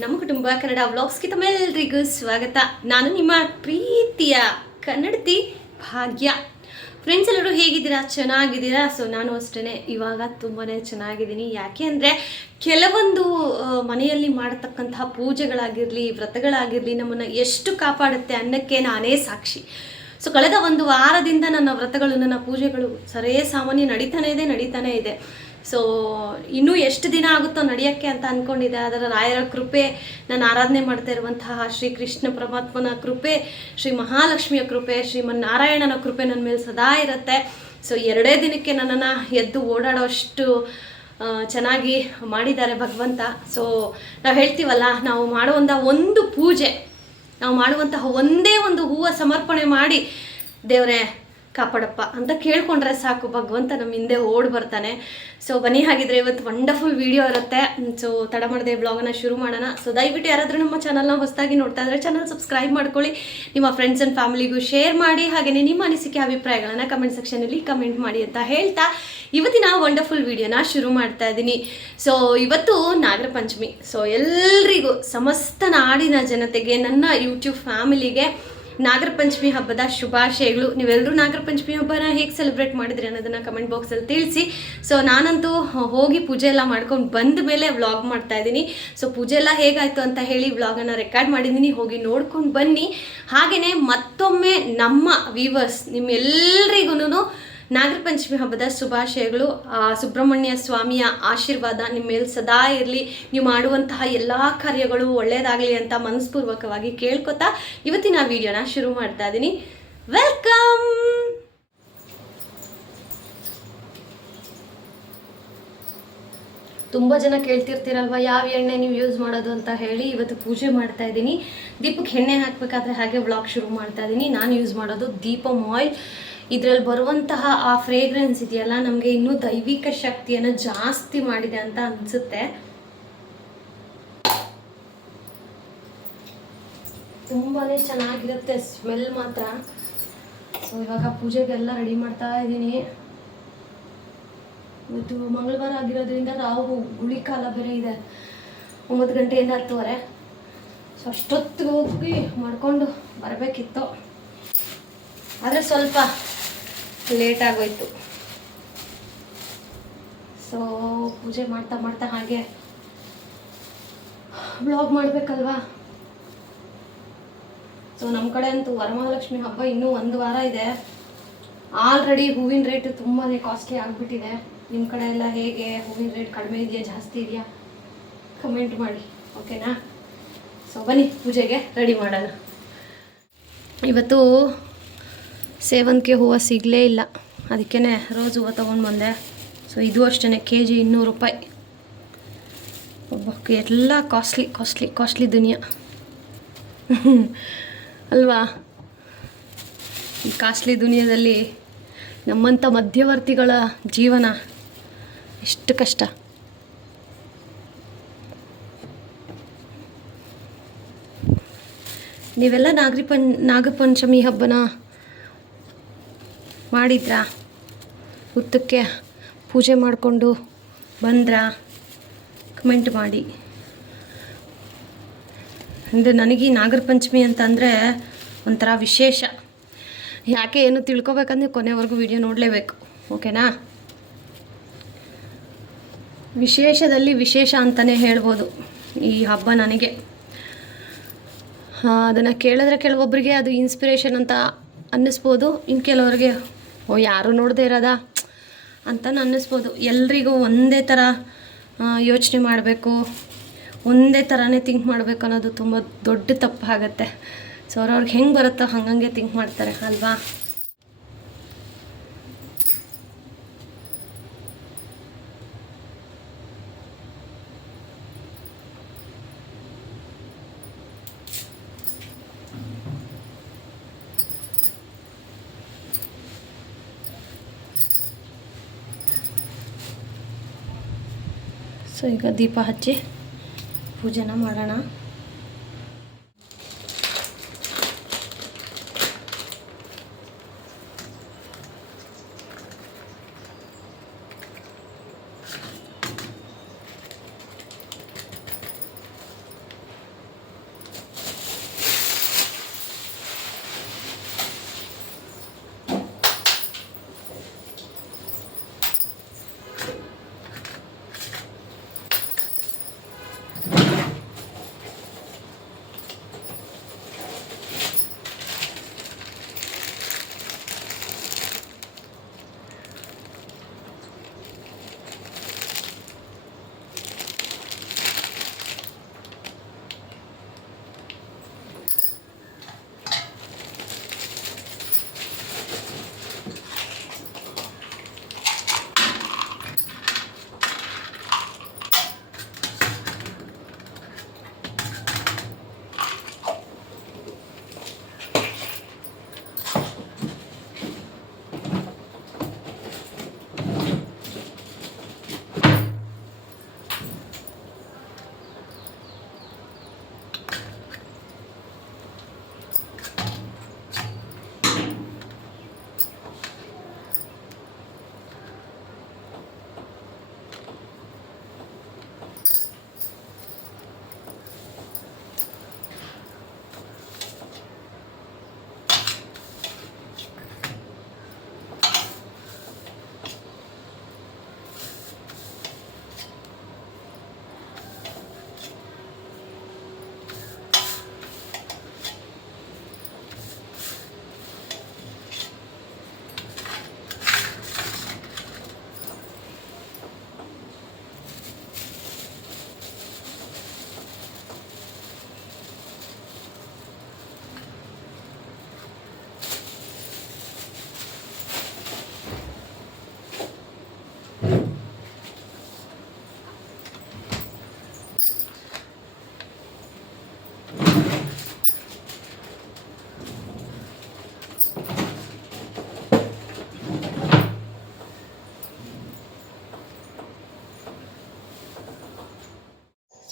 ನಮ್ಮ ಕುಟುಂಬ ಕನ್ನಡ ವ್ಲಾಗ್ಸ್ಗೆ ತಮ್ಮೆಲ್ಲರಿಗೂ ಸ್ವಾಗತ. ನಾನು ನಿಮ್ಮ ಪ್ರೀತಿಯ ಕನ್ನಡತಿ ಭಾಗ್ಯ. ಫ್ರೆಂಡ್ಸ್ ಎಲ್ಲರೂ ಹೇಗಿದ್ದೀರಾ? ಚೆನ್ನಾಗಿದ್ದೀರಾ? ಸೊ ನಾನು ಅಷ್ಟೇ ಇವಾಗ ತುಂಬಾ ಚೆನ್ನಾಗಿದ್ದೀನಿ. ಯಾಕೆ ಅಂದರೆ ಕೆಲವೊಂದು ಮನೆಯಲ್ಲಿ ಮಾಡತಕ್ಕಂತಹ ಪೂಜೆಗಳಾಗಿರಲಿ, ವ್ರತಗಳಾಗಿರಲಿ ನಮ್ಮನ್ನು ಎಷ್ಟು ಕಾಪಾಡುತ್ತೆ ಅನ್ನಕ್ಕೆ ನಾನೇ ಸಾಕ್ಷಿ. ಸೊ ಕಳೆದ ಒಂದು ವಾರದಿಂದ ನನ್ನ ವ್ರತಗಳು ನನ್ನ ಪೂಜೆಗಳು ಸರೇ ಸಾಮಾನ್ಯ ನಡೀತಾನೇ ಇದೆ ನಡೀತಾನೇ ಇದೆ. ಸೊ ಇನ್ನೂ ಎಷ್ಟು ದಿನ ಆಗುತ್ತೋ ನಡೆಯೋಕ್ಕೆ ಅಂತ ಅಂದ್ಕೊಂಡಿದ್ದೆ ಅದರ ರಾಯರ ಕೃಪೆ ನಾನು ಆರಾಧನೆ ಮಾಡ್ತಾ ಇರುವಂತಹ ಶ್ರೀ ಕೃಷ್ಣ ಪರಮಾತ್ಮನ ಕೃಪೆ, ಶ್ರೀ ಮಹಾಲಕ್ಷ್ಮಿಯ ಕೃಪೆ, ಶ್ರೀಮನ್ನಾರಾಯಣನ ಕೃಪೆ ನನ್ನ ಮೇಲೆ ಸದಾ ಇರುತ್ತೆ. ಸೊ ಎರಡೇ ದಿನಕ್ಕೆ ನನ್ನನ್ನು ಎದ್ದು ಓಡಾಡೋಷ್ಟು ಚೆನ್ನಾಗಿ ಮಾಡಿದ್ದಾರೆ ಭಗವಂತ. ಸೊ ನಾವು ಹೇಳ್ತೀವಲ್ಲ, ನಾವು ಮಾಡುವಂಥ ಒಂದು ಪೂಜೆ, ನಾವು ಮಾಡುವಂತಹ ಒಂದೇ ಒಂದು ಹೂವು ಸಮರ್ಪಣೆ ಮಾಡಿ ದೇವರೇ ಕಾಪಾಡಪ್ಪ ಅಂತ ಕೇಳ್ಕೊಂಡ್ರೆ ಸಾಕು. ಭಗವಂತ ನಮ್ಮ ಹಿಂದೆ ಓಡ್ ಬರ್ತಾನೆ. ಸೊ ಬನ್ನಿ ಹಾಗಿದ್ರೆ ಇವತ್ತು ವಂಡರ್ಫುಲ್ ವಿಡಿಯೋ ಇರುತ್ತೆ. ಸೊ ತಡ ಮಾಡದೆ ಬ್ಲಾಗನ್ನು ಶುರು ಮಾಡೋಣ. ಸೊ ದಯವಿಟ್ಟು ಯಾರಾದರೂ ನಮ್ಮ ಚಾನಲ್ನ ಹೊಸದಾಗಿ ನೋಡ್ತಾ ಇದ್ರೆ ಚಾನಲ್ ಸಬ್ಸ್ಕ್ರೈಬ್ ಮಾಡ್ಕೊಳ್ಳಿ. ನಿಮ್ಮ ಫ್ರೆಂಡ್ಸ್ ಆ್ಯಂಡ್ ಫ್ಯಾಮಿಲಿಗೂ ಶೇರ್ ಮಾಡಿ. ಹಾಗೆಯೇ ನಿಮ್ಮ ಅನಿಸಿಕೆ, ಅಭಿಪ್ರಾಯಗಳನ್ನು ಕಮೆಂಟ್ ಸೆಕ್ಷನಲ್ಲಿ ಕಮೆಂಟ್ ಮಾಡಿ ಅಂತ ಹೇಳ್ತಾ ಇವತ್ತಿನ ವಂಡರ್ಫುಲ್ ವಿಡಿಯೋನ ಶುರು ಮಾಡ್ತಾ ಇದ್ದೀನಿ. ಸೊ ಇವತ್ತು ನಾಗರ ಪಂಚಮಿ. ಸೊ ಎಲ್ರಿಗೂ, ಸಮಸ್ತ ನಾಡಿನ ಜನತೆಗೆ, ನನ್ನ ಯೂಟ್ಯೂಬ್ ಫ್ಯಾಮಿಲಿಗೆ ನಾಗರ ಪಂಚಮಿ ಹಬ್ಬದ ಶುಭಾಶಯಗಳು. ನೀವೆಲ್ಲರೂ ನಾಗರ ಪಂಚಮಿ ಹಬ್ಬನ ಹೇಗೆ ಸೆಲೆಬ್ರೇಟ್ ಮಾಡಿದ್ರಿ ಅನ್ನೋದನ್ನ ಕಮೆಂಟ್ ಬಾಕ್ಸಲ್ಲಿ ತಿಳಿಸಿ. ಸೊ ನಾನಂತೂ ಹೋಗಿ ಪೂಜೆ ಎಲ್ಲ ಮಾಡ್ಕೊಂಡು ಬಂದ ಮೇಲೆ ವ್ಲಾಗ್ ಮಾಡ್ತಾ ಇದ್ದೀನಿ. ಸೊ ಪೂಜೆ ಎಲ್ಲ ಹೇಗಾಯ್ತು ಅಂತ ಹೇಳಿ ವ್ಲಾಗನ್ನು ರೆಕಾರ್ಡ್ ಮಾಡಿದ್ದೀನಿ. ಹೋಗಿ ನೋಡ್ಕೊಂಡು ಬನ್ನಿ. ಹಾಗೆಯೇ ಮತ್ತೊಮ್ಮೆ ನಮ್ಮ ವೀವರ್ಸ್ ನಿಮ್ಮೆಲ್ಲರಿಗೂ ನಾಗರ ಪಂಚಮಿ ಹಬ್ಬದ ಶುಭಾಶಯಗಳು. ಸುಬ್ರಹ್ಮಣ್ಯ ಸ್ವಾಮಿಯ ಆಶೀರ್ವಾದ ನಿಮ್ಮ ಮೇಲೆ ಸದಾ ಇರಲಿ. ನೀವು ಮಾಡುವಂತಹ ಎಲ್ಲ ಕಾರ್ಯಗಳು ಒಳ್ಳೆಯದಾಗಲಿ ಅಂತ ಮನಸ್ಪೂರ್ವಕವಾಗಿ ಕೇಳ್ಕೊತಾ ಇವತ್ತಿನ ವಿಡಿಯೋನ ಶುರು ಮಾಡ್ತಾ ಇದ್ದೀನಿ ವೆಲ್ಕಮ್! ತುಂಬ ಜನ ಕೇಳ್ತಿರ್ತೀರಲ್ವ, ಯಾವ ಎಣ್ಣೆ ನೀವು ಯೂಸ್ ಮಾಡೋದು ಅಂತ ಹೇಳಿ ಇವತ್ತು ಪೂಜೆ ಮಾಡ್ತಾ ಇದ್ದೀನಿ ದೀಪಕ್ಕೆ ಎಣ್ಣೆ ಹಾಕಬೇಕಾದ್ರೆ ಹಾಗೆ ಬ್ಲಾಗ್ ಶುರು ಮಾಡ್ತಾ ಇದ್ದೀನಿ ನಾನು ಯೂಸ್ ಮಾಡೋದು ದೀಪಮ್ ಆಯಿಲ್ ಇದರಲ್ಲಿ ಬರುವಂತಹ ಆ ಫ್ರೇಗ್ರೆನ್ಸ್ ಇದೆಯಲ್ಲ, ನಮಗೆ ಇನ್ನೂ ದೈವಿಕ ಶಕ್ತಿಯನ್ನು ಜಾಸ್ತಿ ಮಾಡಿದೆ ಅಂತ ಅನಿಸುತ್ತೆ. ತುಂಬಾ ಚೆನ್ನಾಗಿರುತ್ತೆ ಸ್ಮೆಲ್ ಮಾತ್ರ. ಸೊ ಇವಾಗ ಪೂಜೆಗೆಲ್ಲ ರೆಡಿ ಮಾಡ್ತಾ ಇದ್ದೀನಿ. ಇವತ್ತು ಮಂಗಳವಾರ ಆಗಿರೋದ್ರಿಂದ ರಾಹು ಗುಳಿ ಕಾಲ ಬೇರೆ ಇದೆ. ಒಂಬತ್ತು ಗಂಟೆಯಿಂದ ಹತ್ತುವರೆ. ಸೊ ಅಷ್ಟೊತ್ತಿಗೆ ಹೋಗಿ ಮಾಡ್ಕೊಂಡು ಬರಬೇಕಿತ್ತು. ಆದರೆ ಸ್ವಲ್ಪ ಲೇಟ್ ಆಗೋಯ್ತು. ಸೊ ಪೂಜೆ ಮಾಡ್ತಾ ಮಾಡ್ತಾ ಹಾಗೆ ಬ್ಲಾಗ್ ಮಾಡಬೇಕಲ್ವಾ? ಸೊ ನಮ್ಮ ಕಡೆ ಅಂತೂ ವರಮಹಾಲಕ್ಷ್ಮಿ ಹಬ್ಬ ಇನ್ನೂ ಒಂದು ವಾರ ಇದೆ. ಆಲ್ರೆಡಿ ಹೂವಿನ ರೇಟ್ ತುಂಬಾ ಕಾಸ್ಟ್ಲಿ ಆಗಿಬಿಟ್ಟಿದೆ. ನಿಮ್ಮ ಕಡೆ ಎಲ್ಲ ಹೇಗೆ? ಹೂವಿನ ರೇಟ್ ಕಡಿಮೆ ಇದೆಯಾ, ಜಾಸ್ತಿ ಇದೆಯಾ? ಕಮೆಂಟ್ ಮಾಡಿ ಓಕೆನಾ ಸೊ ಬನ್ನಿ ಪೂಜೆಗೆ ರೆಡಿ ಮಾಡೋಣ. ಇವತ್ತು ಸೇವಂತಿಗೆ ಹೂವು ಸಿಗಲೇ ಇಲ್ಲ. ಅದಕ್ಕೇ ರೋಸ್ ಹೂವು ತೊಗೊಂಡು ಬಂದೆ. ಸೊ ಇದು ಅಷ್ಟೇ ಕೆ ಜಿ ಇನ್ನೂರು ರೂಪಾಯಿ. ಒಬ್ಬಕ್ಕೆ ಎಲ್ಲ ಕಾಸ್ಟ್ಲಿ ಕಾಸ್ಟ್ಲಿ ಕಾಸ್ಟ್ಲಿ ದುನಿಯಾ. ಅಲ್ವಾ? ಈ ಕಾಸ್ಟ್ಲಿ ದುನಿಯಾದಲ್ಲಿ ನಮ್ಮಂಥ ಮಧ್ಯವರ್ತಿಗಳ ಜೀವನ ಎಷ್ಟು ಕಷ್ಟ. ನೀವೆಲ್ಲ ನಾಗರಿ ಪಂ ನಾಗಪಂಚಮಿ ಹಬ್ಬನ ಮಾಡಿದ್ರಾ? ಹುತ್ತಕ್ಕೆ ಪೂಜೆ ಮಾಡಿಕೊಂಡು ಬಂದ್ರಾ? ಕಮೆಂಟ್ ಮಾಡಿ. ಅಂದರೆ ನನಗೆ ನಾಗರ ಪಂಚಮಿ ಅಂತಂದರೆ ಒಂಥರ ವಿಶೇಷ. ಯಾಕೆ ಏನು ತಿಳ್ಕೊಬೇಕಂದ್ರೆ ಕೊನೆವರೆಗೂ ವಿಡಿಯೋ ನೋಡಲೇಬೇಕು. ಓಕೆನಾ? ವಿಶೇಷದಲ್ಲಿ ವಿಶೇಷ ಅಂತಲೇ ಹೇಳ್ಬೋದು ಈ ಹಬ್ಬ ನನಗೆ. ಅದನ್ನು ಕೇಳಿದ್ರೆ ಕೆಲವೊಬ್ಬರಿಗೆ ಅದು ಇನ್ಸ್ಪಿರೇಷನ್ ಅಂತ ಅನ್ನಿಸ್ಬೋದು. ಇನ್ನು ಕೆಲವರಿಗೆ ಓ, ಯಾರು ನೋಡದೆ ಇರೋದಾ? ಅಂತ ಅನ್ನಿಸ್ಬೋದು. ಎಲ್ರಿಗೂ ಒಂದೇ ಥರ ಯೋಚನೆ ಮಾಡಬೇಕು. ಒಂದೇ ಥರನೇ ಥಿಂಕ್ ಮಾಡಬೇಕು ಅನ್ನೋದು ತುಂಬ ದೊಡ್ಡ ತಪ್ಪು ಆಗುತ್ತೆ ಸೊ ಅವ್ರವ್ರಿಗೆ ಹೆಂಗೆ ಬರುತ್ತೋ ಹಂಗಂಗೆ ಥಿಂಕ್ ಮಾಡ್ತಾರೆ, ಅಲ್ವಾ? ಸೊ ಈಗ ದೀಪ ಹಚ್ಚಿ ಪೂಜೆನ ಮಾಡೋಣ.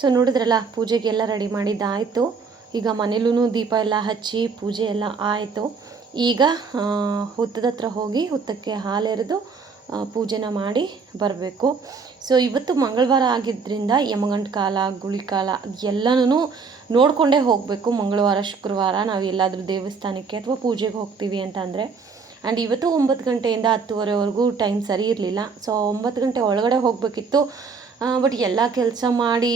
ಸೊ ನೋಡಿದ್ರಲ್ಲ, ಪೂಜೆಗೆಲ್ಲ ರೆಡಿ ಮಾಡಿದ್ದಾಯಿತು. ಈಗ ಮನೇಲೂ ದೀಪ ಎಲ್ಲ ಹಚ್ಚಿ ಪೂಜೆ ಎಲ್ಲ ಆಯಿತು. ಈಗ ಹುತ್ತದ ಹತ್ರ ಹೋಗಿ ಹುತ್ತಕ್ಕೆ ಹಾಲೆರೆದು ಪೂಜೆನ ಮಾಡಿ ಬರಬೇಕು. ಸೊ ಇವತ್ತು ಮಂಗಳವಾರ ಆಗಿದ್ದರಿಂದ ಯಮಗಂಟ ಕಾಲ, ಗುಳಿ ಕಾಲ ಎಲ್ಲನೂ ನೋಡಿಕೊಂಡೇ ಹೋಗಬೇಕು. ಮಂಗಳವಾರ, ಶುಕ್ರವಾರ ನಾವು ಎಲ್ಲಾದರೂ ದೇವಸ್ಥಾನಕ್ಕೆ ಅಥವಾ ಪೂಜೆಗೆ ಹೋಗ್ತೀವಿ ಅಂತ ಅಂದರೆ. ಆ್ಯಂಡ್ ಇವತ್ತು ಒಂಬತ್ತು ಗಂಟೆಯಿಂದ ಹತ್ತುವರೆವರೆಗೂ ಟೈಮ್ ಸರಿ ಇರಲಿಲ್ಲ. ಸೊ ಒಂಬತ್ತು ಗಂಟೆ ಒಳಗಡೆ ಹೋಗಬೇಕಿತ್ತು. ಬಟ್ ಎಲ್ಲ ಕೆಲಸ ಮಾಡಿ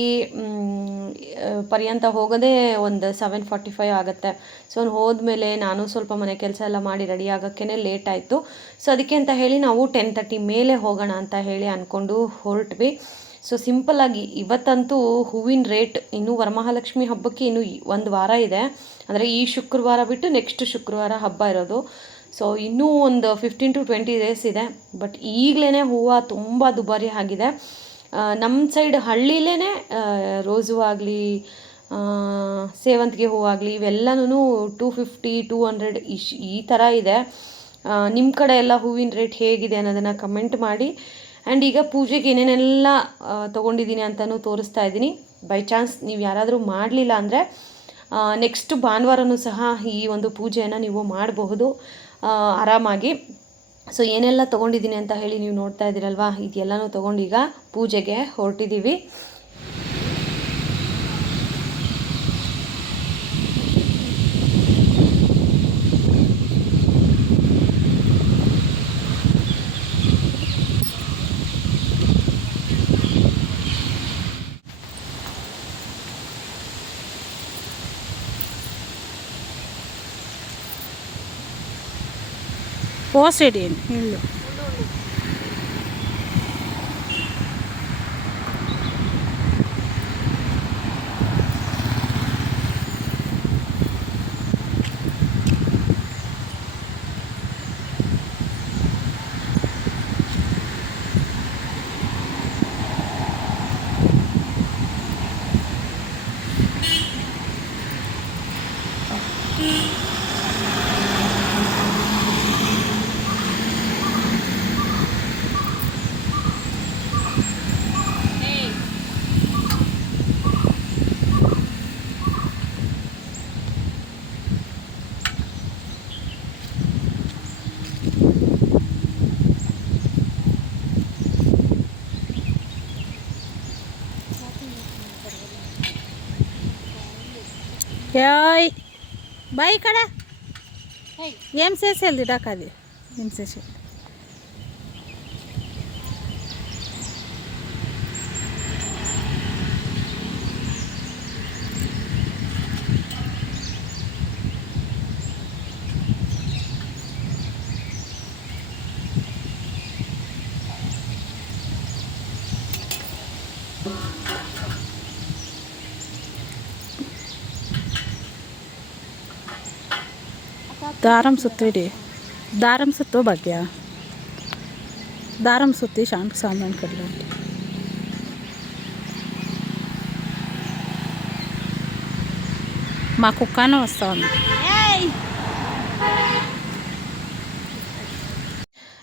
ಪರ್ಯಂತ ಹೋಗೋದೇ ಒಂದು ಸೆವೆನ್ ಫಾರ್ಟಿ ಫೈವ್ ಆಗುತ್ತೆ ಸೊ ಹೋದ್ಮೇಲೆ ನಾನು ಸ್ವಲ್ಪ ಮನೆ ಕೆಲಸ ಎಲ್ಲ ಮಾಡಿ ರೆಡಿ ಆಗೋಕ್ಕೇ ಲೇಟ್ ಆಯಿತು. ಸೊ ಅದಕ್ಕೆ ಅಂತ ಹೇಳಿ ನಾವು ಟೆನ್ ತರ್ಟಿ ಮೇಲೆ ಹೋಗೋಣ ಅಂತ ಹೇಳಿ ಅಂದ್ಕೊಂಡು ಹೊರಟ್ವಿ. ಸೊ ಸಿಂಪಲ್ಲಾಗಿ ಇವತ್ತಂತೂ ಹೂವಿನ ರೇಟ್ ಇನ್ನೂ ವರಮಹಾಲಕ್ಷ್ಮಿ ಹಬ್ಬಕ್ಕೆ ಇನ್ನೂ ಒಂದು ವಾರ ಇದೆ. ಅಂದರೆ ಈ ಶುಕ್ರವಾರ ಬಿಟ್ಟು ನೆಕ್ಸ್ಟ್ ಶುಕ್ರವಾರ ಹಬ್ಬ ಇರೋದು. ಸೊ ಇನ್ನೂ ಒಂದು ಫಿಫ್ಟೀನ್ ಟು ಟ್ವೆಂಟಿ ಡೇಸ್ ಇದೆ. ಬಟ್ ಈಗಲೇ ಹೂವು ತುಂಬ ದುಬಾರಿ ಆಗಿದೆ. ನಮ್ಮ ಸೈಡ್ ಹಳ್ಳಿಲೇ ರೋಸು ಆಗಲಿ ಸೇವಂತಿಗೆ ಹೂವಾಗಲಿ ಇವೆಲ್ಲನೂ two fifty two hundred ish, ಈ ಥರ ಇದೆ. ನಿಮ್ಮ ಕಡೆ ಎಲ್ಲ ಹೂವಿನ ರೇಟ್ ಹೇಗಿದೆ ಅನ್ನೋದನ್ನು ಕಮೆಂಟ್ ಮಾಡಿ. ಆ್ಯಂಡ್ ಈಗ ಪೂಜೆಗೆ ಏನೇನೆಲ್ಲ ತೊಗೊಂಡಿದ್ದೀನಿ ಅಂತಲೂ ತೋರಿಸ್ತಾ ಇದ್ದೀನಿ. ಬೈ ಚಾನ್ಸ್ ನೀವು ಯಾರಾದರೂ ಮಾಡಲಿಲ್ಲ ಅಂದರೆ ನೆಕ್ಸ್ಟ್ ಭಾನುವಾರನೂ ಸಹ ಈ ಒಂದು ಪೂಜೆಯನ್ನು ನೀವು ಮಾಡಬಹುದು. ಆರಾಮಾಗಿ. ಸೊ ಏನೆಲ್ಲ ತೊಗೊಂಡಿದ್ದೀನಿ ಅಂತ ಹೇಳಿ ನೀವು ನೋಡ್ತಾ ಇದ್ದೀರಲ್ವಾ? ಇದೆಲ್ಲನೂ ತೊಗೊಂಡು ಈಗ ಪೂಜೆಗೆ ಹೊರಟಿದ್ದೀವಿ. పోసేటి ఇల్లు ఏయ్ బాయ్ ఇక్కడ. ఏం చేసేది దాకా అది ఏం చేసే దారం సుత్తిడి దారం సుత్తు భాగ్య దారం సుత్తి శాంతి సామాన్ కడ్ల మా కుక్కనే వస్తా ఉంది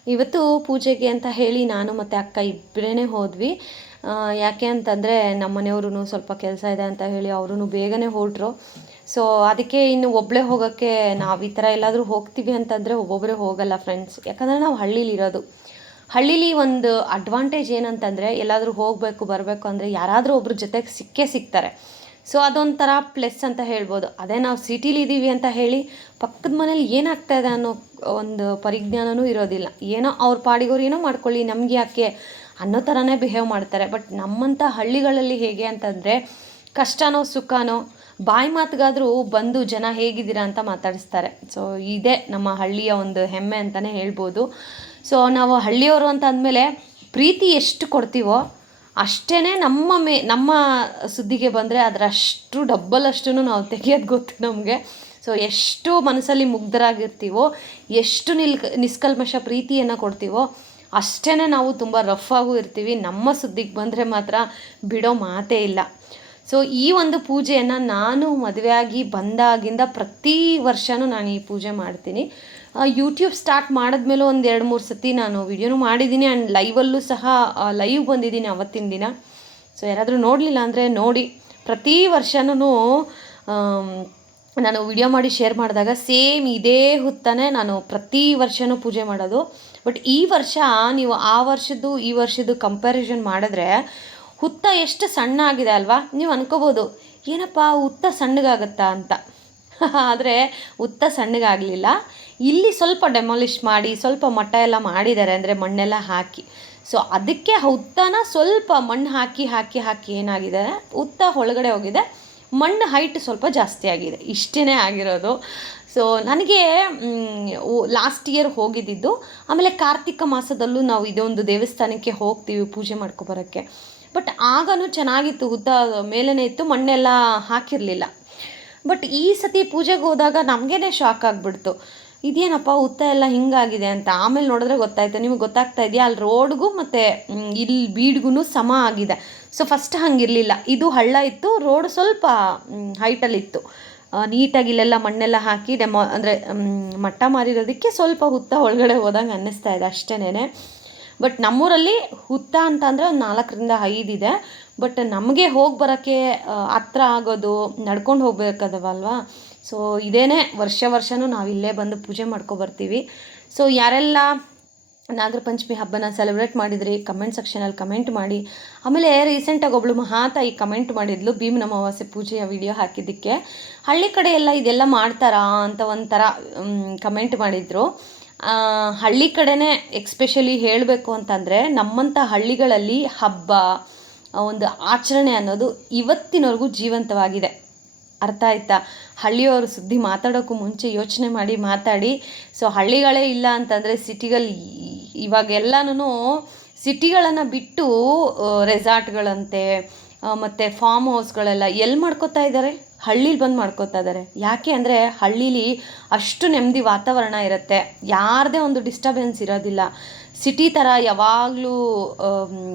ಇವತ್ತು ಪೂಜೆಗೆ ಅಂತ ಹೇಳಿ ನಾನು ಮತ್ತು ಅಕ್ಕ ಇಬ್ಬರೇ ಹೋದ್ವಿ ಆ, ಯಾಕೆ ಅಂತಂದರೆ ನಮ್ಮ ಮನೆಯವ್ರೂ ಸ್ವಲ್ಪ ಕೆಲಸ ಇದೆ ಅಂತ ಹೇಳಿ ಅವರು ಬೇಗನೆ ಹೊರಟ್ರು ಸೊ ಅದಕ್ಕೆ ಇನ್ನು ಒಬ್ಬಳೇ ಹೋಗೋಕ್ಕೆ ನಾವು ಈ ಥರ ಎಲ್ಲಾದರೂ ಹೋಗ್ತೀವಿ ಅಂತಂದರೆ ಒಬ್ಬೊಬ್ಬರೇ ಹೋಗಲ್ಲ ಫ್ರೆಂಡ್ಸ್ ಯಾಕಂದರೆ ನಾವು ಹಳ್ಳೀಲಿ ಇರೋದು. ಹಳ್ಳೀಲಿ ಒಂದು ಅಡ್ವಾಂಟೇಜ್ ಏನಂತಂದರೆ ಎಲ್ಲಾದರೂ ಹೋಗಬೇಕು, ಬರಬೇಕು ಅಂದರೆ ಯಾರಾದರೂ ಒಬ್ರ ಜೊತೆಗೆ ಸಿಕ್ಕೇ ಸಿಗ್ತಾರೆ. ಸೊ ಅದೊಂಥರ ಪ್ಲಸ್ ಅಂತ ಹೇಳ್ಬೋದು. ಅದೇ ನಾವು ಸಿಟಿಲಿ ಇದ್ದೀವಿ ಅಂತ ಹೇಳಿ ಪಕ್ಕದ ಮನೇಲಿ ಏನಾಗ್ತಾ ಇದೆ ಅನ್ನೋ ಒಂದು ಪರಿಜ್ಞಾನವೂ ಇರೋದಿಲ್ಲ. ಏನೋ ಅವ್ರ ಪಾಡಿಗೋರು ಏನೋ ಮಾಡ್ಕೊಳ್ಳಿ, ನಮ್ಗೆ ಯಾಕೆ ಅನ್ನೋ ಥರನೇ ಬಿಹೇವ್ ಮಾಡ್ತಾರೆ. ಬಟ್ ನಮ್ಮಂಥ ಹಳ್ಳಿಗಳಲ್ಲಿ ಹೇಗೆ ಅಂತಂದರೆ ಕಷ್ಟನೋ ಸುಖನೋ ಬಾಯಿ ಮಾತುಗಾದರೂ ಬಂದು ಜನ ಹೇಗಿದ್ದೀರಾ ಅಂತ ಮಾತಾಡಿಸ್ತಾರೆ. ಸೊ ಇದೇ ನಮ್ಮ ಹಳ್ಳಿಯ ಒಂದು ಹೆಮ್ಮೆ ಅಂತಲೇ ಹೇಳ್ಬೋದು. ಸೊ ನಾವು ಹಳ್ಳಿಯವರು ಅಂತ ಅಂದಮೇಲೆ ಪ್ರೀತಿ ಎಷ್ಟು ಕೊಡ್ತೀವೋ ಅಷ್ಟೇ ನಮ್ಮ ಮೇ, ನಮ್ಮ ಸುದ್ದಿಗೆ ಬಂದರೆ ಅದರಷ್ಟು ಡಬ್ಬಲ್ ಅಷ್ಟು ನಾವು ತೆಗಿಯೋದು ಗೊತ್ತು ನಮಗೆ. ಸೊ ಎಷ್ಟು ಮನಸ್ಸಲ್ಲಿ ಮುಗ್ಧರಾಗಿರ್ತೀವೋ, ಎಷ್ಟು ನಿಲ್ ನಿಷ್ಕಲ್ಮಶ ಪ್ರೀತಿಯನ್ನು ಕೊಡ್ತೀವೋ ಅಷ್ಟೇ ನಾವು ತುಂಬ ರಫ್ ಆಗೂ ಇರ್ತೀವಿ. ನಮ್ಮ ಸುದ್ದಿಗೆ ಬಂದರೆ ಮಾತ್ರ ಬಿಡೋ ಮಾತೇ ಇಲ್ಲ. ಸೊ ಈ ಒಂದು ಪೂಜೆಯನ್ನು ನಾನು ಮದುವೆಯಾಗಿ ಬಂದಾಗಿಂದ ಪ್ರತಿ ವರ್ಷವೂ ನಾನು ಈ ಪೂಜೆ ಮಾಡ್ತೀನಿ. ಯೂಟ್ಯೂಬ್ ಸ್ಟಾರ್ಟ್ ಮಾಡಿದ್ಮೇಲೂ ಒಂದು ಎರಡು ಮೂರು ಸತಿ ನಾನು ವಿಡಿಯೋನು ಮಾಡಿದ್ದೀನಿ ಆ್ಯಂಡ್ ಲೈವಲ್ಲೂ ಸಹ ಲೈವ್ ಬಂದಿದ್ದೀನಿ ಅವತ್ತಿನ ದಿನ. ಸೊ ಯಾರಾದರೂ ನೋಡಲಿಲ್ಲ ಅಂದರೆ ನೋಡಿ. ಪ್ರತಿ ವರ್ಷನೂ ನಾನು ವಿಡಿಯೋ ಮಾಡಿ ಶೇರ್ ಮಾಡಿದಾಗ ಸೇಮ್ ಇದೇ ಹುತ್ತನೇ ನಾನು ಪ್ರತಿ ವರ್ಷವೂ ಪೂಜೆ ಮಾಡೋದು. ಬಟ್ ಈ ವರ್ಷ ನೀವು ಆ ವರ್ಷದ್ದು ಈ ವರ್ಷದ್ದು ಕಂಪ್ಯಾರಿಸನ್ ಮಾಡಿದ್ರೆ ಹುತ್ತ ಎಷ್ಟು ಸಣ್ಣ ಆಗಿದೆ ಅಲ್ವಾ? ನೀವು ಅನ್ಕೋಬೋದು. ಏನಪ್ಪ, ಹುತ್ತ ಸಣ್ಣಗಾಗತ್ತಾ ಅಂತ. ಆದರೆ ಹುತ್ತ ಸಣ್ಣಗಾಗಲಿಲ್ಲ. ಇಲ್ಲಿ ಸ್ವಲ್ಪ ಡೆಮಾಲಿಷ್ ಮಾಡಿ, ಸ್ವಲ್ಪ ಮಟ್ಟ ಎಲ್ಲ ಮಾಡಿದ್ದಾರೆ ಅಂದರೆ ಮಣ್ಣೆಲ್ಲ ಹಾಕಿ. ಸೊ ಅದಕ್ಕೆ ಹುತ್ತನ ಸ್ವಲ್ಪ ಮಣ್ಣು ಹಾಕಿ ಹಾಕಿ ಹಾಕಿ ಏನಾಗಿದೆ? ಹುತ್ತ ಒಳಗಡೆ ಹೋಗಿದೆ. ಮಣ್ಣು ಹೈಟ್ ಸ್ವಲ್ಪ ಜಾಸ್ತಿ ಆಗಿದೆ. ಇಷ್ಟೇ ಆಗಿರೋದು. ಸೊ ನನಗೆ ಲಾಸ್ಟ್ ಇಯರ್ ಹೋಗಿದ್ದಿದ್ದು ಆಮೇಲೆ ಕಾರ್ತಿಕ ಮಾಸದಲ್ಲೂ ನಾವು ಇದೊಂದು ದೇವಸ್ಥಾನಕ್ಕೆ ಹೋಗ್ತೀವಿ ಪೂಜೆ ಮಾಡ್ಕೊಬರೋಕ್ಕೆ ಬಟ್ ಆಗನೂ ಚೆನ್ನಾಗಿತ್ತು, ಉದ್ದ ಮೇಲೇ ಇತ್ತು, ಮಣ್ಣೆಲ್ಲ ಹಾಕಿರಲಿಲ್ಲ. ಬಟ್ ಈ ಸತಿ ಪೂಜೆಗೆ ಹೋದಾಗ ನಮಗೇನೆ ಶಾಕ್ ಆಗಿಬಿಡ್ತು. ಇದೇನಪ್ಪ ಉತ್ತ ಎಲ್ಲ ಹಿಂಗಾಗಿದೆ ಅಂತ. ಆಮೇಲೆ ನೋಡಿದ್ರೆ ಗೊತ್ತಾಯ್ತು, ನಿಮಗೆ ಗೊತ್ತಾಗ್ತಾ ಇದೆಯಾ? ಅಲ್ಲಿ ರೋಡ್ಗೂ ಮತ್ತು ಇಲ್ಲಿ ಬೀಡ್ಗೂ ಸಮ ಆಗಿದೆ. ಸೊ ಫಸ್ಟ್ ಹಂಗಿರಲಿಲ್ಲ. ಇದು ಹಳ್ಳ ಇತ್ತು, ರೋಡ್ ಸ್ವಲ್ಪ ಹೈಟಲ್ಲಿತ್ತು ನೀಟಾಗಿ ಇಲ್ಲೆಲ್ಲ ಮಣ್ಣೆಲ್ಲ ಹಾಕಿ ಡೆಮೊ ಅಂದರೆ ಮಟ್ಟ ಮಾರಿರೋದಕ್ಕೆ ಸ್ವಲ್ಪ ಹುತ್ತ ಒಳಗಡೆ ಹೋದಂಗೆ ಅನ್ನಿಸ್ತಾ ಇದೆ ಅಷ್ಟೇನೆ ಬಟ್ ನಮ್ಮೂರಲ್ಲಿ ಹುತ್ತ ಅಂತ ಅಂದರೆ ಒಂದು ನಾಲ್ಕರಿಂದ ಇದೆ. ಬಟ್ ನಮಗೆ ಹೋಗಿ ಬರೋಕ್ಕೆ ಹತ್ರ ಆಗೋದು, ನಡ್ಕೊಂಡು ಹೋಗ್ಬೇಕಾದವಲ್ವಾ? ಸೊ ಇದೇನೇ ವರ್ಷ ವರ್ಷನೂ ನಾವು ಇಲ್ಲೇ ಬಂದು ಪೂಜೆ ಮಾಡ್ಕೊಬರ್ತೀವಿ ಸೊ ಯಾರೆಲ್ಲ ನಾಗರ ಪಂಚಮಿ ಹಬ್ಬನ ಸೆಲೆಬ್ರೇಟ್ ಮಾಡಿದ್ರಿ ಕಮೆಂಟ್ ಸೆಕ್ಷನಲ್ಲಿ ಕಮೆಂಟ್ ಮಾಡಿ. ಆಮೇಲೆ ರೀಸೆಂಟಾಗಿ ಒಬ್ಳು ಮಹಾತಾಯಿ ಕಮೆಂಟ್ ಮಾಡಿದ್ಲು, ಭೀಮ್ ಅಮಾವಾಸ್ಯೆ ಪೂಜೆಯ ವಿಡಿಯೋ ಹಾಕಿದ್ದಕ್ಕೆ. ಹಳ್ಳಿ ಕಡೆ ಎಲ್ಲ ಇದೆಲ್ಲ ಮಾಡ್ತಾರಾ ಅಂತ ಒಂಥರ ಕಮೆಂಟ್ ಮಾಡಿದರು. ಹಳ್ಳಿ ಕಡೆನೇ ಎಕ್ಸ್ಪೆಷಲಿ ಹೇಳಬೇಕು ಅಂತಂದರೆ ನಮ್ಮಂಥ ಹಳ್ಳಿಗಳಲ್ಲಿ ಹಬ್ಬ ಒಂದು ಆಚರಣೆ ಅನ್ನೋದು ಇವತ್ತಿನವರೆಗೂ ಜೀವಂತವಾಗಿದೆ. ಅರ್ಥ ಆಯ್ತಾ? ಹಳ್ಳಿಯವರು ಸುದ್ದಿ ಮಾತಾಡೋಕ್ಕೂ ಮುಂಚೆ ಯೋಚನೆ ಮಾಡಿ ಮಾತಾಡಿ. ಸೊ, ಹಳ್ಳಿಗಳೇ ಇಲ್ಲ ಅಂತಂದರೆ ಸಿಟಿಗಳು ಇವಾಗೆಲ್ಲನೂ ಸಿಟಿಗಳನ್ನು ಬಿಟ್ಟು ರೆಸಾರ್ಟ್ಗಳಂತೆ ಮತ್ತು ಫಾರ್ಮ್ ಹೌಸ್ಗಳೆಲ್ಲ ಎಲ್ಲಿ ಮಾಡ್ಕೋತಾ ಇದ್ದಾರೆ ಹಳ್ಳೀಲಿ ಬಂದು ಮಾಡ್ಕೋತಾ ಇದ್ದಾರೆ ಯಾಕೆ ಅಂದರೆ ಹಳ್ಳೀಲಿ ಅಷ್ಟು ನೆಮ್ಮದಿ ವಾತಾವರಣ ಇರುತ್ತೆ. ಯಾರದೇ ಒಂದು ಡಿಸ್ಟರ್ಬೆನ್ಸ್ ಇರೋದಿಲ್ಲ. ಸಿಟಿ ಥರ ಯಾವಾಗಲೂ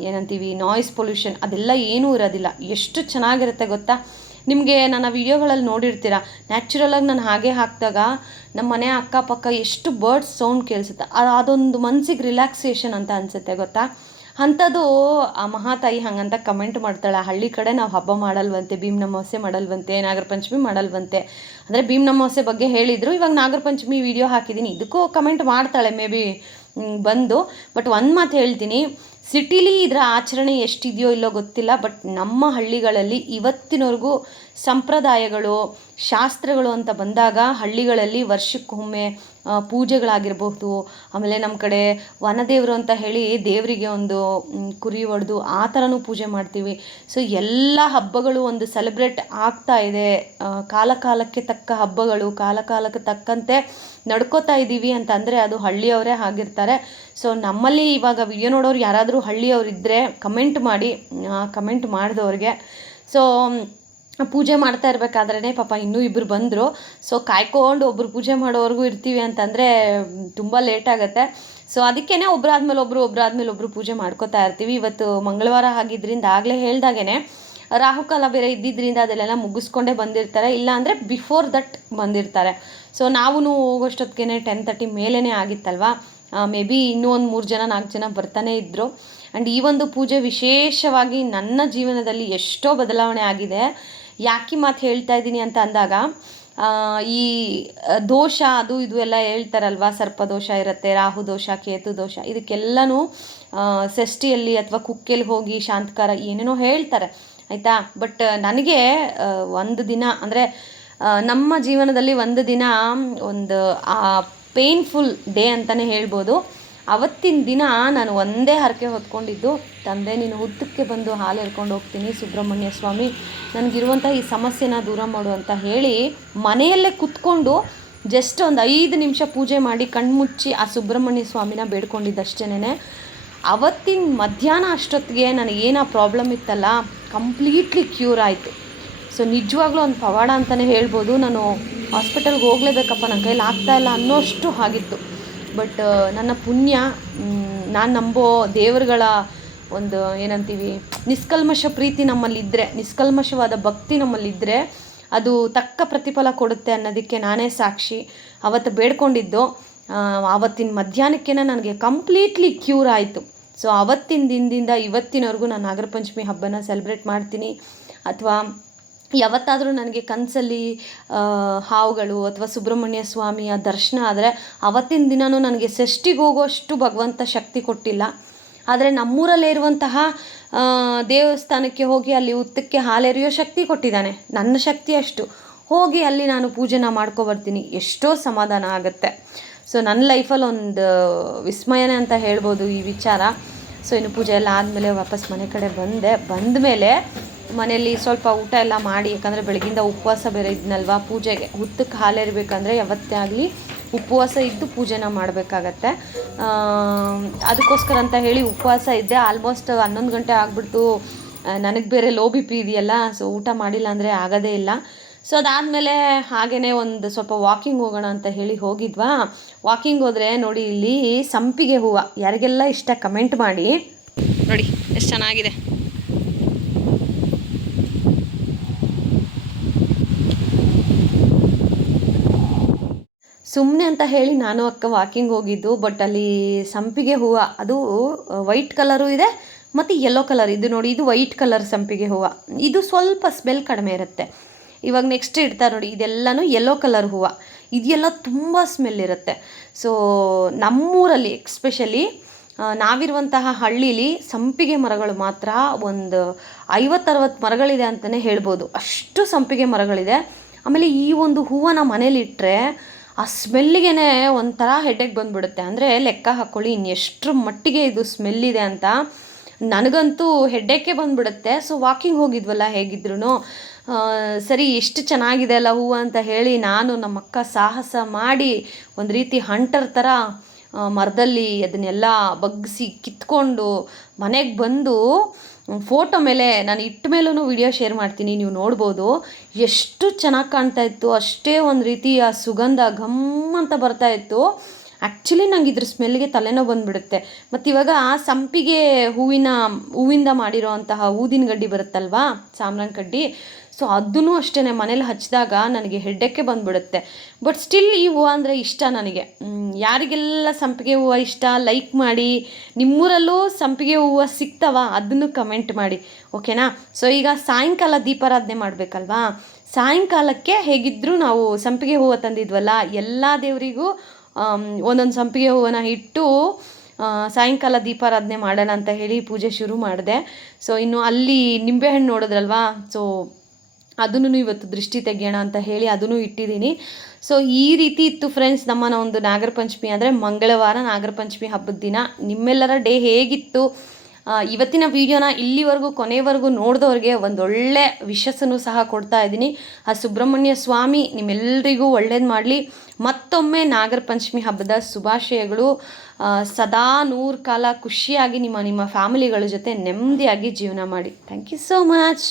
ಏನಂತೀವಿ ನಾಯ್ಸ್ ಪೊಲ್ಯೂಷನ್ ಅದೆಲ್ಲ ಏನೂ ಇರೋದಿಲ್ಲ. ಎಷ್ಟು ಚೆನ್ನಾಗಿರುತ್ತೆ ಗೊತ್ತಾ? ನಿಮಗೆ ನನ್ನ ವಿಡಿಯೋಗಳಲ್ಲಿ ನೋಡಿರ್ತೀರ? ನ್ಯಾಚುರಲಾಗಿ ನಾನು ಹಾಗೆ ಹಾಕಿದಾಗ ನಮ್ಮ ಮನೆ ಅಕ್ಕಪಕ್ಕ ಎಷ್ಟು ಬರ್ಡ್ಸ್ ಸೌಂಡ್ ಕೇಳಿಸುತ್ತೆ. ಅದೊಂದು ಮನ್ಸಿಗೆ ರಿಲ್ಯಾಕ್ಸೇಷನ್ ಅಂತ ಅನಿಸುತ್ತೆ ಗೊತ್ತಾ? ಅಂಥದ್ದು ಆ ಮಹಾತಾಯಿ ಹಂಗಂತ ಕಮೆಂಟ್ ಮಾಡ್ತಾಳೆ ಹಳ್ಳಿ ಕಡೆ ನಾವು ಹಬ್ಬ ಮಾಡಲ್ವಂತೆ, ಭೀಮ್ ಮಾಡಲ್ವಂತೆ ನಾಗರ ಪಂಚಮಿ ಮಾಡಲ್ವಂತೆ. ಅಂದರೆ ಭೀಮ್ ಅಮಾವಾಸ್ಯೆ ಬಗ್ಗೆ ಹೇಳಿದರು, ಇವಾಗ ನಾಗರ ಪಂಚಮಿ ವಿಡಿಯೋ ಹಾಕಿದ್ದೀನಿ ಇದಕ್ಕೂ ಕಮೆಂಟ್ ಮಾಡ್ತಾಳೆ ಮೇ ಬಿ ಬಂದು. ಬಟ್ ಒಂದು ಮಾತು ಹೇಳ್ತೀನಿ, ಸಿಟಿಲಿ ಇದರ ಆಚರಣೆ ಎಷ್ಟಿದೆಯೋ ಇಲ್ಲೋ ಗೊತ್ತಿಲ್ಲ ಬಟ್ ನಮ್ಮ ಹಳ್ಳಿಗಳಲ್ಲಿ ಇವತ್ತಿನವರೆಗೂ ಸಂಪ್ರದಾಯಗಳು, ಶಾಸ್ತ್ರಗಳು ಅಂತ ಬಂದಾಗ ಹಳ್ಳಿಗಳಲ್ಲಿ ವರ್ಷಕ್ಕೊಮ್ಮೆ ಪೂಜೆಗಳಾಗಿರಬಹುದು. ಆಮೇಲೆ ನಮ್ಮ ಕಡೆ ವನದೇವರು ಅಂತ ಹೇಳಿ ದೇವರಿಗೆ ಒಂದು ಕುರಿ ಹೊಡೆದು ಆ ಥರನೂ ಪೂಜೆ ಮಾಡ್ತೀವಿ. ಸೊ ಎಲ್ಲ ಹಬ್ಬಗಳು ಒಂದು ಸೆಲೆಬ್ರೇಟ್ ಆಗ್ತಾ ಇದೆ. ಕಾಲ ಕಾಲಕ್ಕೆ ತಕ್ಕ ಹಬ್ಬಗಳು ಕಾಲ ಕಾಲಕ್ಕೆ ತಕ್ಕಂತೆ ನಡ್ಕೋತಾ ಇದ್ದೀವಿ ಅಂತಂದರೆ ಅದು ಹಳ್ಳಿಯವರೇ ಆಗಿರ್ತಾರೆ. ಸೊ ನಮ್ಮಲ್ಲಿ ಇವಾಗ ವಿಡಿಯೋ ನೋಡೋರು ಯಾರಾದರೂ ಹಳ್ಳಿಯವರಿದ್ದರೆ ಕಮೆಂಟ್ ಮಾಡಿ ಕಮೆಂಟ್ ಮಾಡಿದವ್ರಿಗೆ. ಸೊ ಪೂಜೆ ಮಾಡ್ತಾ ಇರಬೇಕಾದ್ರೇ ಪಾಪ ಇನ್ನೂ ಇಬ್ಬರು ಬಂದರು. ಸೊ ಕಾಯ್ಕೊಂಡು ಒಬ್ಬರು ಪೂಜೆ ಮಾಡೋವರೆಗೂ ಇರ್ತೀವಿ ಅಂತಂದರೆ ತುಂಬ ಲೇಟ್ ಆಗುತ್ತೆ. ಸೊ ಅದಕ್ಕೇ ಒಬ್ಬರಾದ್ಮೇಲೆ ಒಬ್ಬರು ಒಬ್ಬರಾದ್ಮೇಲೆ ಒಬ್ಬರು ಪೂಜೆ ಮಾಡ್ಕೋತಾ ಇರ್ತೀವಿ. ಇವತ್ತು ಮಂಗಳವಾರ ಆಗಿದ್ದರಿಂದ ಆಗಲೇ ಹೇಳ್ದಾಗೇ ರಾಹುಕಾಲ ಬೇರೆ ಇದ್ದಿದ್ದರಿಂದ ಅದೆಲ್ಲ ಮುಗಿಸ್ಕೊಂಡೇ ಬಂದಿರ್ತಾರೆ. ಇಲ್ಲ ಅಂದರೆ ಬಿಫೋರ್ ದಟ್ ಬಂದಿರ್ತಾರೆ. ಸೊ ನಾವು ಹೋಗೋಷ್ಟೊತ್ತಿಗೆ ಟೆನ್ ತರ್ಟಿ ಮೇಲೇ ಆಗಿತ್ತಲ್ವಾ? ಮೇ ಬಿ ಇನ್ನೂ ಒಂದು ಮೂರು ಜನ, ನಾಲ್ಕು ಜನ ಬರ್ತಾನೆ ಇದ್ದರು ಆ್ಯಂಡ್ ಈ ಒಂದು ಪೂಜೆ ವಿಶೇಷವಾಗಿ ನನ್ನ ಜೀವನದಲ್ಲಿ ಎಷ್ಟೋ ಬದಲಾವಣೆ ಆಗಿದೆ. ಯಾಕೆ ಮಾತು ಹೇಳ್ತಾ ಇದ್ದೀನಿ ಅಂತ ಅಂದಾಗ ಈ ದೋಷ ಅದು ಇದು ಎಲ್ಲ ಹೇಳ್ತಾರಲ್ವ? ಸರ್ಪದೋಷ ಇರುತ್ತೆ, ರಾಹು ದೋಷ, ಕೇತು ದೋಷ, ಇದಕ್ಕೆಲ್ಲನೂ ಷಷ್ಠಿಯಲ್ಲಿ ಅಥವಾ ಕುಕ್ಕೆಲ್ಲಿ ಹೋಗಿ ಶಾಂತಕಾರ ಏನೇನೋ ಹೇಳ್ತಾರೆ, ಆಯಿತಾ? ಬಟ್ ನನಗೆ ಒಂದು ದಿನ, ಅಂದರೆ ನಮ್ಮ ಜೀವನದಲ್ಲಿ ಒಂದು ದಿನ, ಒಂದು ಪೇನ್ಫುಲ್ ಡೇ ಅಂತಲೇ ಹೇಳ್ಬೋದು. ಅವತ್ತಿನ ದಿನ ನಾನು ಒಂದೇ ಹರಕೆ ಹೊತ್ಕೊಂಡಿದ್ದು, ತಂದೆ ನೀನು ಹುತ್ತಕ್ಕೆ ಬಂದು ಹಾಲು ಎರ್ಕೊಂಡು ಹೋಗ್ತೀನಿ, ಸುಬ್ರಹ್ಮಣ್ಯ ಸ್ವಾಮಿ ನನಗಿರುವಂಥ ಈ ಸಮಸ್ಯೆನ ದೂರ ಮಾಡು ಅಂತ ಹೇಳಿ ಮನೆಯಲ್ಲೇ ಕುತ್ಕೊಂಡು ಜಸ್ಟ್ ಒಂದು ಐದು ನಿಮಿಷ ಪೂಜೆ ಮಾಡಿ ಕಣ್ಮುಚ್ಚಿ ಆ ಸುಬ್ರಹ್ಮಣ್ಯ ಸ್ವಾಮಿನ ಬೇಡ್ಕೊಂಡಿದ್ದಷ್ಟೇನೆ ಅವತ್ತಿನ ಮಧ್ಯಾಹ್ನ ಅಷ್ಟೊತ್ತಿಗೆ ನನಗೇನು ಪ್ರಾಬ್ಲಮ್ ಇತ್ತಲ್ಲ ಕಂಪ್ಲೀಟ್ಲಿ ಕ್ಯೂರ್ ಆಯಿತು. ಸೊ ನಿಜವಾಗ್ಲೂ ಒಂದು ಪವಾಡ ಅಂತಲೇ ಹೇಳ್ಬೋದು, ನಾನು ಹಾಸ್ಪಿಟಲ್ಗೆ ಹೋಗಲೇಬೇಕಪ್ಪ ನನ್ನ ಕೈಲಿ ಆಗ್ತಾಯಿಲ್ಲ ಅನ್ನೋಷ್ಟು ಆಗಿತ್ತು. ಬಟ್ ನನ್ನ ಪುಣ್ಯ ನಾನು ನಂಬೋ ದೇವರುಗಳ ಒಂದು ಏನಂತೀವಿ, ನಿಷ್ಕಲ್ಮಶ ಪ್ರೀತಿ ನಮ್ಮಲ್ಲಿದ್ದರೆ ನಿಷ್ಕಲ್ಮಶವಾದ ಭಕ್ತಿ ನಮ್ಮಲ್ಲಿದ್ದರೆ ಅದು ತಕ್ಕ ಪ್ರತಿಫಲ ಕೊಡುತ್ತೆ ಅನ್ನೋದಕ್ಕೆ ನಾನೇ ಸಾಕ್ಷಿ. ಅವತ್ತು ಬೇಡ್ಕೊಂಡಿದ್ದು ಆವತ್ತಿನ ಮಧ್ಯಾಹ್ನಕ್ಕೆ ನನಗೆ ಕಂಪ್ಲೀಟ್ಲಿ ಕ್ಯೂರ್ ಆಯಿತು. ಸೊ ಅವತ್ತಿನ ದಿನದಿಂದ ಇವತ್ತಿನವರೆಗೂ ನಾನು ನಾಗರ ಪಂಚಮಿ ಹಬ್ಬನ ಸೆಲೆಬ್ರೇಟ್ ಮಾಡ್ತೀನಿ. ಅಥವಾ ಯಾವತ್ತಾದರೂ ನನಗೆ ಕನಸಲ್ಲಿ ಹಾವುಗಳು ಅಥವಾ ಸುಬ್ರಹ್ಮಣ್ಯ ಸ್ವಾಮಿಯ ದರ್ಶನ ಆದರೆ ಅವತ್ತಿನ ದಿನವೂ ನನಗೆ ಷಷ್ಠಿಗೆ ಹೋಗೋಷ್ಟು ಭಗವಂತ ಶಕ್ತಿ ಕೊಟ್ಟಿಲ್ಲ. ಆದರೆ ನಮ್ಮೂರಲ್ಲೇ ಇರುವಂತಹ ದೇವಸ್ಥಾನಕ್ಕೆ ಹೋಗಿ ಅಲ್ಲಿ ಉತ್ತಕ್ಕೆ ಹಾಲೆರೆಯೋ ಶಕ್ತಿ ಕೊಟ್ಟಿದ್ದಾನೆ. ನನ್ನ ಶಕ್ತಿ ಅಷ್ಟು. ಹೋಗಿ ಅಲ್ಲಿ ನಾನು ಪೂಜೆನ ಮಾಡ್ಕೊಬರ್ತೀನಿ ಎಷ್ಟೋ ಸಮಾಧಾನ ಆಗುತ್ತೆ. ಸೊ ನನ್ನ ಲೈಫಲ್ಲಿ ಒಂದು ವಿಸ್ಮಯನೇ ಅಂತ ಹೇಳ್ಬೋದು ಈ ವಿಚಾರ. ಸೊ ಇನ್ನು ಪೂಜೆ ಎಲ್ಲ ಆದಮೇಲೆ ವಾಪಸ್ ಮನೆ ಕಡೆ ಬಂದೆ. ಬಂದ ಮೇಲೆ ಮನೆಯಲ್ಲಿ ಸ್ವಲ್ಪ ಊಟ ಎಲ್ಲ ಮಾಡಿ, ಯಾಕಂದರೆ ಬೆಳಗಿಂದ ಉಪವಾಸ ಬೇರೆ ಇದ್ನಲ್ವ, ಪೂಜೆಗೆ ಹುತ್ತಕ್ಕೆ ಹಾಲೇರಬೇಕಂದ್ರೆ ಯಾವತ್ತೇ ಆಗಲಿ ಉಪವಾಸ ಇದ್ದು ಪೂಜೆನ ಮಾಡಬೇಕಾಗತ್ತೆ. ಅದಕ್ಕೋಸ್ಕರ ಅಂತ ಹೇಳಿ ಉಪವಾಸ ಇದ್ದೆ. ಆಲ್ಮೋಸ್ಟ್ ಹನ್ನೊಂದು ಗಂಟೆ ಆಗಿಬಿಡ್ತು. ನನಗೆ ಬೇರೆ ಲೋ ಬಿ ಪಿ ಇದೆಯಲ್ಲ ಸೊ ಊಟ ಮಾಡಿಲ್ಲ ಅಂದರೆ ಆಗೋದೇ ಇಲ್ಲ. ಸೊ ಅದಾದಮೇಲೆ ಹಾಗೇ ಒಂದು ಸ್ವಲ್ಪ ವಾಕಿಂಗ್ ಹೋಗೋಣ ಅಂತ ಹೇಳಿ ಹೋಗಿದ್ವಾ. ವಾಕಿಂಗ್ ಹೋದರೆ ನೋಡಿ ಇಲ್ಲಿ ಸಂಪಿಗೆ ಹೂವು. ಯಾರಿಗೆಲ್ಲ ಇಷ್ಟ ಕಮೆಂಟ್ ಮಾಡಿ. ನೋಡಿ, ಎಷ್ಟು ಚೆನ್ನಾಗಿದೆ. ಸುಮ್ಮನೆ ಅಂತ ಹೇಳಿ ನಾನು ಅಕ್ಕ ವಾಕಿಂಗ್ ಹೋಗಿದ್ದು ಬಟ್ ಅಲ್ಲಿ ಸಂಪಿಗೆ ಹೂವು, ಅದು ವೈಟ್ ಕಲರು ಇದೆ, ಮತ್ತು ಯೆಲ್ಲೋ ಕಲರ್ ಇದು ನೋಡಿ, ಇದು ವೈಟ್ ಕಲರ್ ಸಂಪಿಗೆ ಹೂವು. ಇದು ಸ್ವಲ್ಪ ಸ್ಮೆಲ್ ಕಡಿಮೆ ಇರುತ್ತೆ. ಇವಾಗ ನೆಕ್ಸ್ಟ್ ಇಡ್ತಾರೆ ನೋಡಿ, ಇದೆಲ್ಲನೂ ಯೆಲ್ಲೋ ಕಲರ್ ಹೂವು. ಇದೆಲ್ಲ ತುಂಬ ಸ್ಮೆಲ್ ಇರುತ್ತೆ. ಸೊ ನಮ್ಮೂರಲ್ಲಿ ಎಕ್ಸ್ಪೆಷಲಿ ನಾವಿರುವಂತಹ ಹಳ್ಳೀಲಿ ಸಂಪಿಗೆ ಮರಗಳು ಮಾತ್ರ ಒಂದು ಐವತ್ತರವತ್ತು ಮರಗಳಿದೆ ಅಂತಲೇ ಹೇಳ್ಬೋದು. ಅಷ್ಟು ಸಂಪಿಗೆ ಮರಗಳಿದೆ. ಆಮೇಲೆ ಈ ಒಂದು ಹೂವನ್ನು ಮನೇಲಿ ಇಟ್ಟರೆ ಆ ಸ್ಮೆಲ್ಲಿಗೇ ಒಂಥರ ಹೆಡ್ಡೆಗೆ ಬಂದುಬಿಡುತ್ತೆ. ಅಂದರೆ ಲೆಕ್ಕ ಹಾಕ್ಕೊಳ್ಳಿ ಇನ್ನೆಷ್ಟರ ಮಟ್ಟಿಗೆ ಇದು ಸ್ಮೆಲ್ ಇದೆ ಅಂತ ನನಗಂತೂ ಹೆಡ್ಡೆಕ್ಕೆ ಬಂದುಬಿಡುತ್ತೆ. ಸೊ ವಾಕಿಂಗ್ ಹೋಗಿದ್ವಲ್ಲ ಹೇಗಿದ್ರು ಸರಿ ಎಷ್ಟು ಚೆನ್ನಾಗಿದೆ ಅಲ್ಲ ಹೂವು ಅಂತ ಹೇಳಿ ನಾನು ನಮ್ಮ ಅಕ್ಕ ಸಾಹಸ ಮಾಡಿ ಒಂದು ರೀತಿ ಹಂಟರ್ ಥರ ಮರದಲ್ಲಿ ಅದನ್ನೆಲ್ಲ ಬಗ್ಗಿಸಿ ಕಿತ್ಕೊಂಡು ಮನೆಗೆ ಬಂದು ಫೋಟೋ ಮೇಲೆ, ನಾನು ಇಟ್ಟ ಮೇಲೂ ವಿಡಿಯೋ ಶೇರ್ ಮಾಡ್ತೀನಿ, ನೀವು ನೋಡ್ಬೋದು. ಎಷ್ಟು ಚೆನ್ನಾಗಿ ಕಾಣ್ತಾ ಇತ್ತು, ಅಷ್ಟೇ ಒಂದು ರೀತಿ ಆ ಸುಗಂಧ, ಘಮ್ ಅಂತ ಬರ್ತಾ ಇತ್ತು. ಆ್ಯಕ್ಚುಲಿ ನಂಗೆ ಇದ್ರ ಸ್ಮೆಲ್ಗೆ ತಲೆನೋ ಬಂದುಬಿಡುತ್ತೆ. ಮತ್ತು ಇವಾಗ ಸಂಪಿಗೆ ಹೂವಿನ, ಹೂವಿಂದ ಮಾಡಿರೋ ಅಂತಹ ಊದಿನ ಗಡ್ಡಿ ಬರುತ್ತಲ್ವಾ, ಸಾಮ್ರಾನ್ ಕಡ್ಡಿ ಸೊ ಅದೂ ಅಷ್ಟೇ ಮನೇಲಿ ಹಚ್ಚಿದಾಗ ನನಗೆ ಹೆಡ್ಡಕ್ಕೆ ಬಂದುಬಿಡುತ್ತೆ. ಬಟ್ ಸ್ಟಿಲ್ ಈ ಹೂವು ಅಂದರೆ ಇಷ್ಟ ನನಗೆ. ಯಾರಿಗೆಲ್ಲ ಸಂಪಿಗೆ ಹೂವು ಇಷ್ಟ ಲೈಕ್ ಮಾಡಿ, ನಿಮ್ಮೂರಲ್ಲೂ ಸಂಪಿಗೆ ಹೂವು ಸಿಗ್ತಾವ? ಅದನ್ನು ಕಮೆಂಟ್ ಮಾಡಿ. ಓಕೆನಾ ಸೊ ಈಗ ಸಾಯಂಕಾಲ ದೀಪಾರಾಧನೆ ಮಾಡಬೇಕಲ್ವಾ? ಸಾಯಂಕಾಲಕ್ಕೆ ಹೇಗಿದ್ದರೂ ನಾವು ಸಂಪಿಗೆ ಹೂವು ತಂದಿದ್ವಲ್ಲ, ಎಲ್ಲ ದೇವರಿಗೂ ಒಂದೊಂದು ಸಂಪಿಗೆ ಹೂವನ್ನ ಇಟ್ಟು ಸಾಯಂಕಾಲ ದೀಪಾರಾಧನೆ ಮಾಡೋಣ ಅಂತ ಹೇಳಿ ಪೂಜೆ ಶುರು ಮಾಡಿದೆ. ಸೊ ಇನ್ನು ಅಲ್ಲಿ ನಿಂಬೆಹಣ್ಣು ನೋಡಿದ್ರಲ್ವಾ? ಸೊ ಅದನ್ನು ಇವತ್ತು ದೃಷ್ಟಿ ತೆಗೆಯೋಣ ಅಂತ ಹೇಳಿ ಅದನ್ನು ಇಟ್ಟಿದ್ದೀನಿ. ಸೊ ಈ ರೀತಿ ಇತ್ತು ಫ್ರೆಂಡ್ಸ್ ನಮ್ಮನ ಒಂದು ನಾಗರ ಪಂಚಮಿ ಅಂದರೆ ಮಂಗಳವಾರ ನಾಗರ ಪಂಚಮಿ ಹಬ್ಬದ ದಿನ. ನಿಮ್ಮೆಲ್ಲರ ಡೇ ಹೇಗಿತ್ತು? ಇವತ್ತಿನ ವಿಡಿಯೋನ ಇಲ್ಲಿವರೆಗೂ, ಕೊನೆವರೆಗೂ ನೋಡಿದವ್ರಿಗೆ ಒಂದೊಳ್ಳೆ ವಿಶಸ್ಸನ್ನು ಸಹ ಕೊಡ್ತಾ ಇದ್ದೀನಿ. ಆ, ಸುಬ್ರಹ್ಮಣ್ಯ ಸ್ವಾಮಿ ನಿಮ್ಮೆಲ್ಲರಿಗೂ ಒಳ್ಳೇದು ಮಾಡಲಿ. ಮತ್ತೊಮ್ಮೆ ನಾಗರ ಪಂಚಮಿ ಹಬ್ಬದ ಶುಭಾಶಯಗಳು. ಸದಾ ನೂರು ಕಾಲ ಖುಷಿಯಾಗಿ ನಿಮ್ಮ ನಿಮ್ಮ ಫ್ಯಾಮಿಲಿಗಳ ಜೊತೆ ನೆಮ್ಮದಿಯಾಗಿ ಜೀವನ ಮಾಡಿ. Thank you so much